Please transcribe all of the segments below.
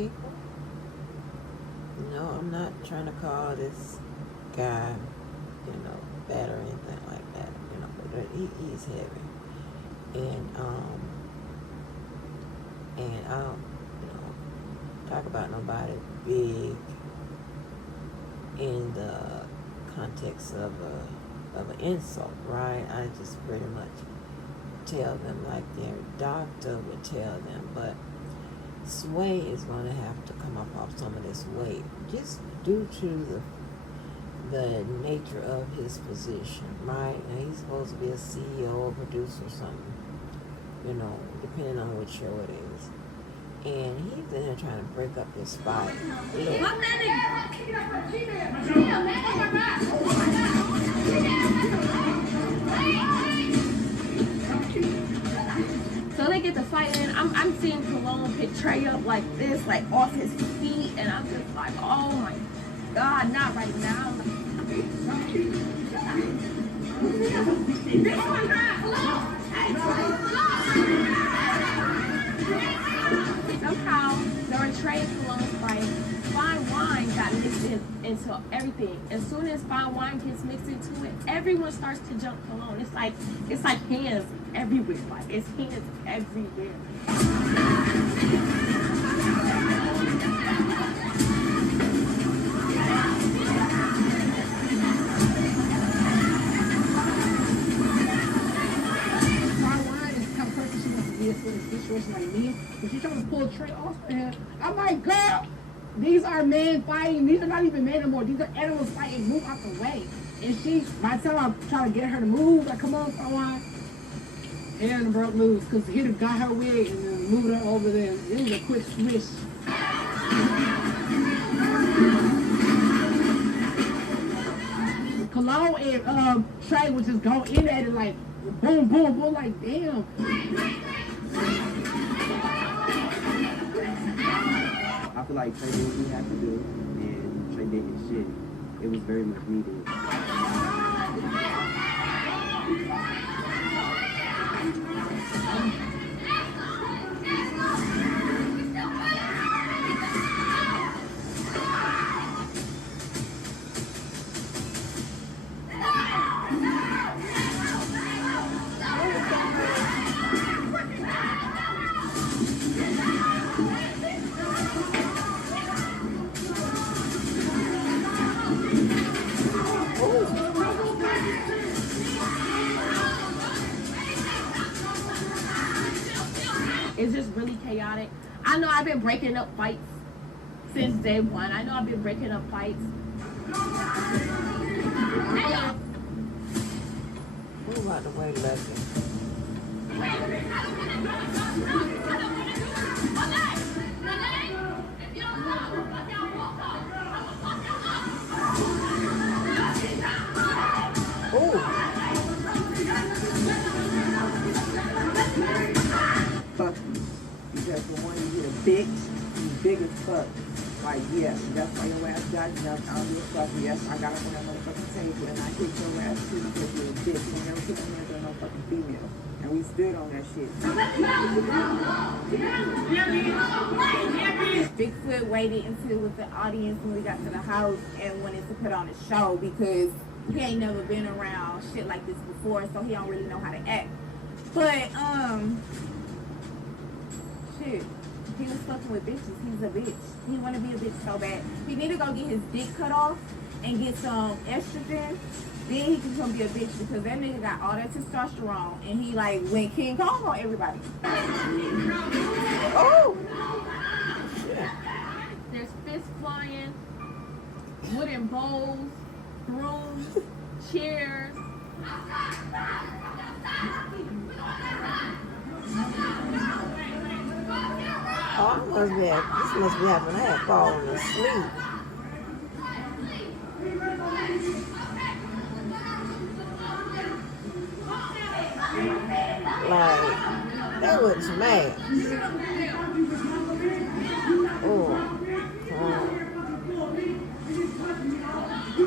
people. No, I'm not trying to call this guy, bad or anything like that. But he's heavy, and I don't, talk about nobody big in the context of an insult, right? I just pretty much tell them like their doctor would tell them, but Sway is going to have to come up off some of this weight just due to the nature of his position, right? And he's supposed to be a CEO or producer or something, depending on what show it is. And he's in there trying to break up this fight. So they get to fight, and I'm seeing Cologne pick Trey up like this, like off his feet, and I'm just like, oh my God, not right now. Somehow, during Trey and Cologne's fight, fine wine got mixed into everything. As soon as fine wine gets mixed into it, everyone starts to jump Cologne. It's like hands everywhere. Like it's hands everywhere. For a situation like me, but she's trying to pull Trey off of him. I'm like, girl, these are men fighting. These are not even men anymore. These are animals fighting. Move out the way. And she, by the time I'm trying to get her to move, like, come on, Caroline. And broke loose because he'd have got her wig and then moved her over there. It was a quick swish. Cologne and Trey was just going in at it like boom, boom, boom, like damn. I feel like Trey did what he had to do, and Trey did his shit. It was very much needed. It's just really chaotic. I know I've been breaking up fights since day one. I know I've been breaking up fights. Move out the way, Leslie. Fuck you. Because for one, you're a bitch, you big as fuck. Like, yes, that's why your ass got jumped. I don't give a fuck. Yes, I got up on that motherfucking table and I kicked your ass too because you're a bitch. You never put your hands on no fucking female. And we stood on that shit. Bigfoot waited until with the audience when we got to the house and wanted to put on a show because he ain't never been around shit like this before, so he don't really know how to act. But shit, he was fucking with bitches. He's a bitch. He want to be a bitch so bad. He need to go get his dick cut off and get some estrogen. Then he can come be a bitch because that nigga got all that testosterone and he like went King Kong on everybody. Oh! There's fists flying, wooden bowls, brooms, chairs. Oh, this must be happening. I had fallen asleep. Like, that was mad.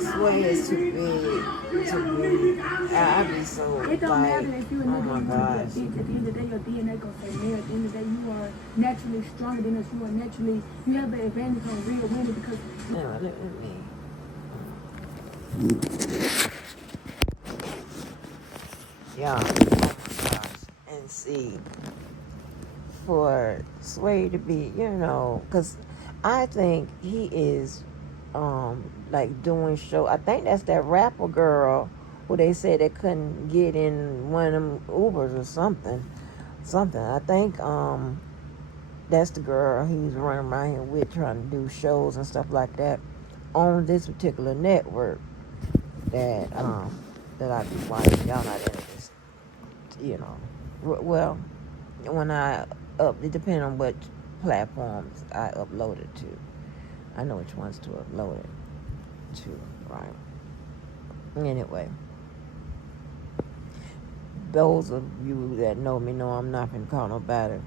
Sway is too big to be. I'd be so It don't like, matter if you're a oh my nigga. gosh. At the end of the day, your DNA gonna say male. At the end of the day, you are naturally stronger than us. You have the advantage on real women because Now, let me. Yeah. Oh my gosh. And see, for Sway to be, because I think he is, like doing show. I think that's that rapper girl who they said they couldn't get in one of them Ubers or something. I think, that's the girl he's running around here with, trying to do shows and stuff like that on this particular network that I be watching. Y'all not into this, Well, when it depends on what platforms I upload it to. I know which ones to upload it to, right? Anyway, those of you that know me know I'm not gonna call nobody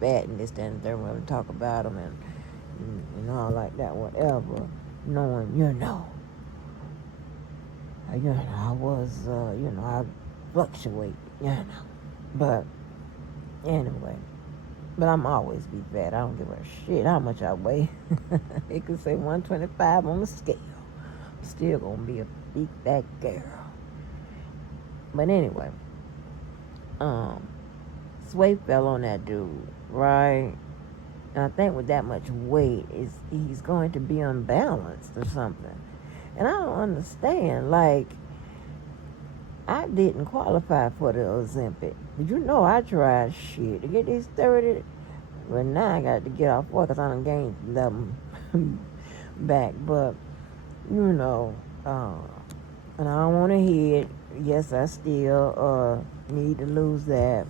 bad and this, that, and they're going to talk about them and all like that, whatever. Knowing, I was, I fluctuate, But anyway, but I'm always be fat. I don't give a shit how much I weigh. It could say 125 on the scale. I'm still gonna be a big fat girl. But anyway, Sway fell on that dude, right? And I think with that much weight, he's going to be unbalanced or something. And I don't understand. Like, I didn't qualify for the Ozempic. But I tried shit to get these 30. But now I got to get off work because I done gained 11 back. But, and I don't want to hit. Yes, I still need to lose that.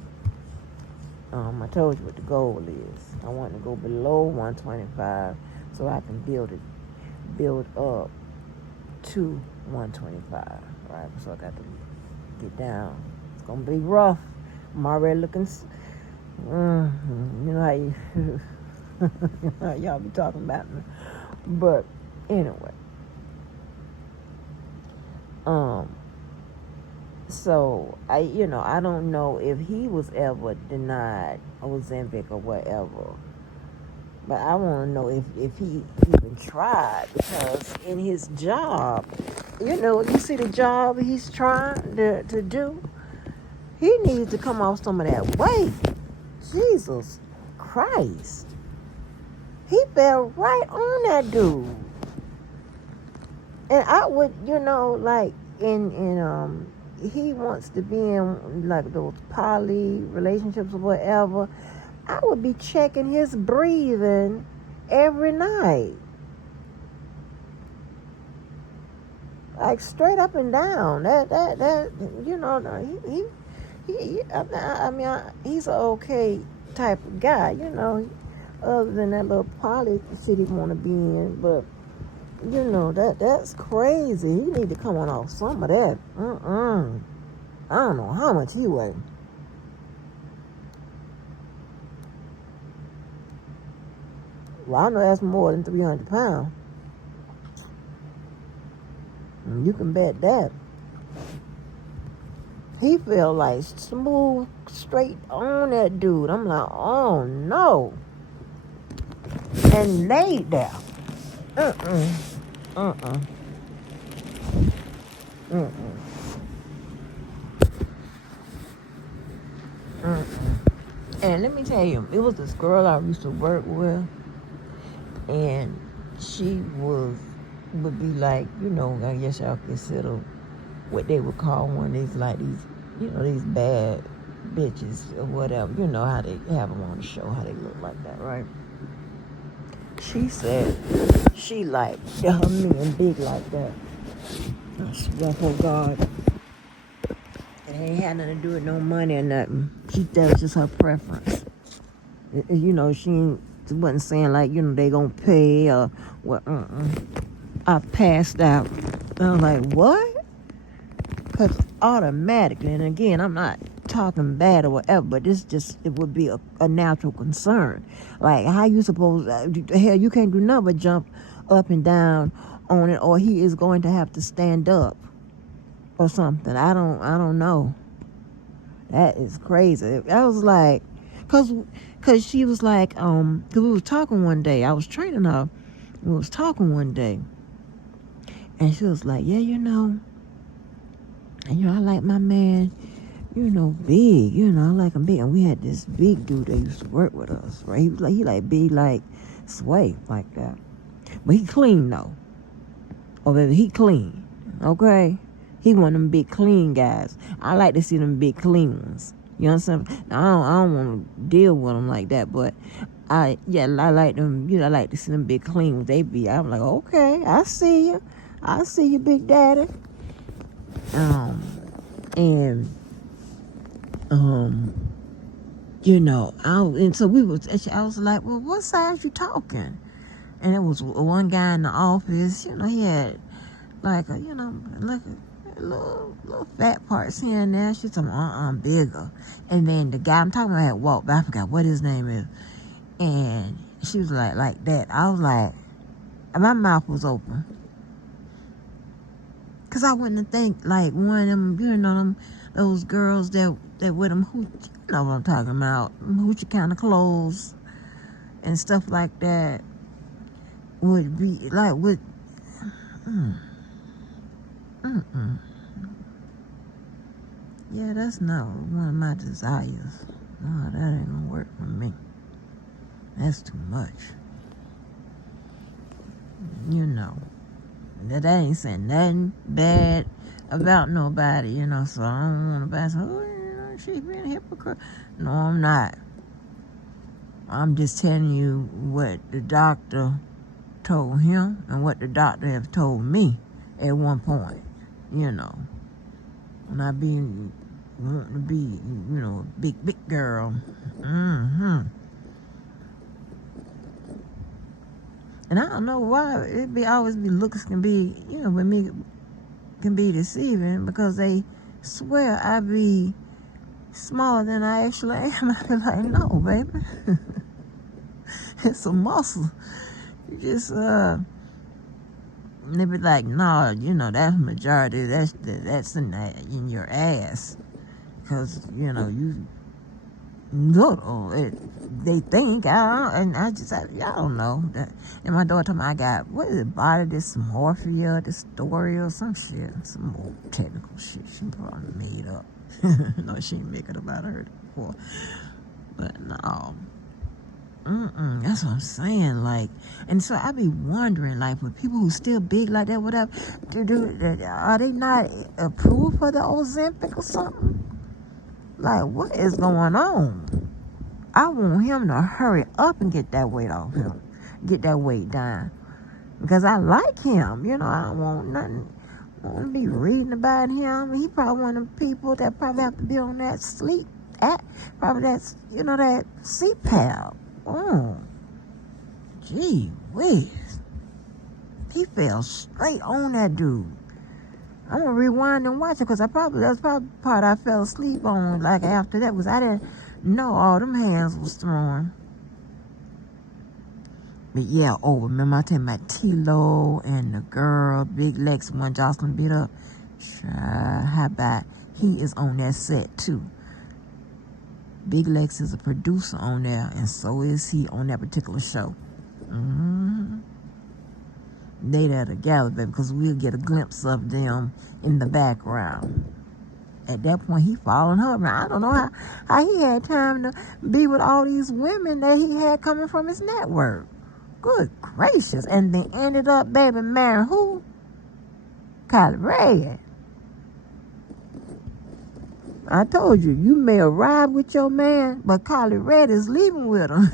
I told you what the goal is. I want to go below 125 so I can build up to 125, right? So I got to get down. It's gonna be rough. I'm already looking. You know how y'all be talking about me. But anyway, so I don't know if he was ever denied Ozempic or whatever. But I want to know if he even tried, because in his job, you see the job he's trying to do, he needs to come off some of that weight. Jesus Christ. He fell right on that dude. And I would, like he wants to be in like those poly relationships or whatever. I would be checking his breathing every night. Like straight up and down. He's an okay type of guy, other than that little poly shit he want to be in. But, that's crazy. He need to come on off some of that. I don't know how much he weigh. Well, I know that's more than 300 pounds. You can bet that. He felt like smooth, straight on that dude. I'm like, oh no. And laid there. And let me tell you, it was this girl I used to work with, and she would be like, I guess y'all consider what they would call one of these, like these bad bitches or whatever. You know how they have them on the show, how they look like that, right? She said she like her men big like that. I swear for God. It ain't had nothing to do with no money or nothing. That was just her preference. She wasn't saying like, they gonna pay or what. I passed out. I was like, what? Because automatically, and again, I'm not talking bad or whatever, but it would be a natural concern. Like, how you supposed, hell, you can't do nothing but jump up and down on it, or he is going to have to stand up or something. I don't know. That is crazy. I was like, Cause she was like, cause we was talking one day. I was training her. We was talking one day, and she was like, yeah, I like my man, big. I like him big. And we had this big dude that used to work with us, right? He like big, like Sway, like that. But he clean though. Oh, baby, he clean. Okay, he one of them big clean guys. I like to see them big clean ones. You understand? Now, I don't want to deal with them like that, but I like them. I like to see them big clean ones. I'm like, okay, I see you, Big Daddy. And I was like, well, what size you talking? And it was one guy in the office. He had like a little fat parts here and there. She's bigger. And then the guy I'm talking about had walked by. I forgot what his name is. And she was like that. I was like, and my mouth was open. Cause I wouldn't think like one of them, those girls that with them who, what I'm talking about, hoochie kind of clothes and stuff like that would be like yeah, that's not one of my desires. No, that ain't gonna work for me. That's too much. That ain't saying nothing bad about nobody, so I don't want to say, she being a hypocrite. No, I'm not. I'm just telling you what the doctor told him and what the doctor have told me at one point, When I wanting to be, big girl. And I don't know why always be looks can be, with me can be deceiving, because they swear I be smaller than I actually am. I be like, no, baby. It's a muscle. You just they be like, no, that's majority. That's in your ass, because you little. They think I don't know. And my daughter told me I got, what is it, body dysmorphia, dysphoria, or some shit, some old technical shit she probably made up. No, she ain't make it about her before. But no. That's what I'm saying. Like, and so I be wondering, like, with people who still big like that, whatever, are they not approved for the Ozempic or something? Like, what is going on? I want him to hurry up and get that weight off him, get that weight down, because I like him. I don't want nothing. I want to be reading about him. He probably one of the people that probably have to be on that probably that's that CPAP. Oh, gee whiz. He fell straight on that dude. I'm going to rewind and watch it, because that's probably the part I fell asleep on, like, after that, was I didn't know all them hands was thrown. But yeah, remember I told you about T-Lo and the girl, Big Lex, one Jocelyn beat up? How about he is on that set too? Big Lex is a producer on there, and so is he on that particular show. They there together, baby, because we'll get a glimpse of them in the background. At that point, he following her. Now, I don't know how he had time to be with all these women that he had coming from his network. Good gracious. And they ended up, baby, marrying who? Kylie Red. I told you, you may arrive with your man, but Kylie Red is leaving with him.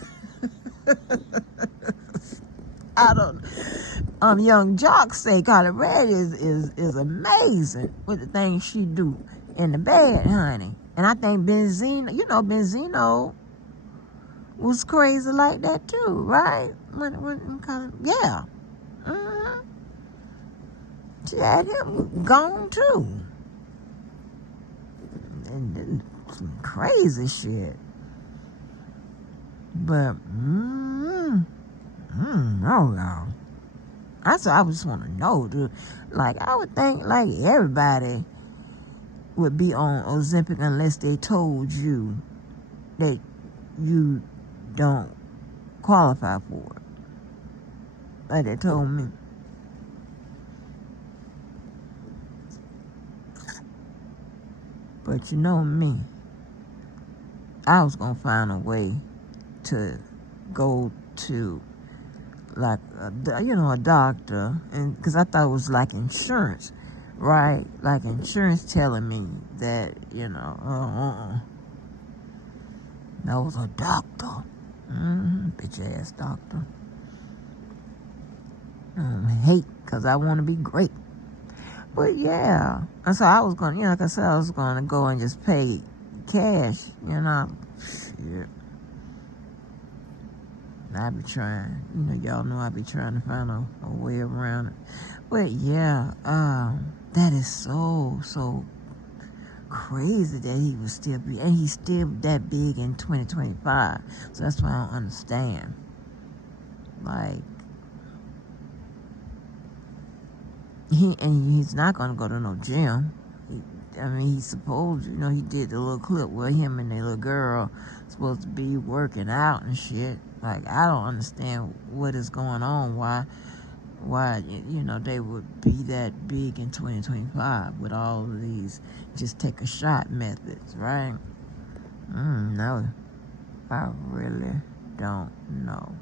I don't Young Jock say Kylie Red is amazing with the things she do in the bed, honey. And I think Benzino was crazy like that too, right? Yeah. She had him gone too. And some crazy shit. But, no, y'all. That's what I just want to know, dude. Like, I would think, like, everybody would be on Ozempic unless they told you that you don't qualify for it. Like they told me. But you know me, I was gonna find a way to go to like a doctor, and because I thought it was like insurance, right? Like insurance telling me that that was a doctor, bitch ass doctor. Hate because I want to be great. But yeah, and so I was going, like I said, I was going to go and just pay cash, Shit. I be trying, y'all know I be trying to find a way around it. But yeah, that is so crazy that he was still be, and he's still that big in 2025. So that's why I don't understand. Like, he's not gonna go to no gym. He's supposed, he did the little clip where him and the little girl supposed to be working out and shit. Like, I don't understand what is going on. Why they would be that big in 2025 with all of these just take a shot methods, right? No, I really don't know.